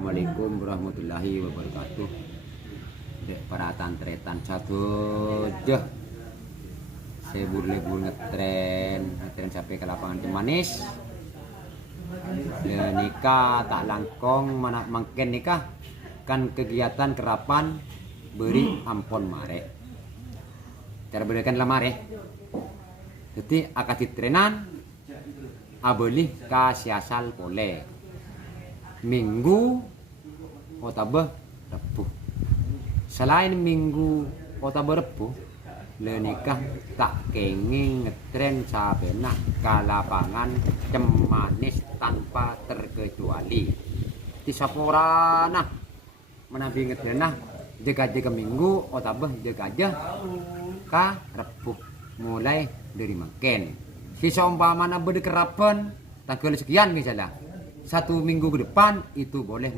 Assalamualaikum warahmatullahi wabarakatuh. Dek para tantretan satu jah. Saya burle-bur ngetren sampai ke lapangan Cemanis. Nikah tak langkong mana mangken nikah kan kegiatan kerapan beri ampon mare. Cara berikan lamare. Jadi akad trenan abeli kasiasal pole. Minggu otabah Rebu. Selain minggu otabah Rebu, le nikah tak kenging ngetren sabena ka lapangan Cemanis tanpa terkecuali. Di saporana menabi ngetrenah jaga minggu otabah jaga aja ka Rebu mulai dari mangken. Kisah umpamana berde kerapan tanggal sekian misalnya. 1 minggu ke depan itu boleh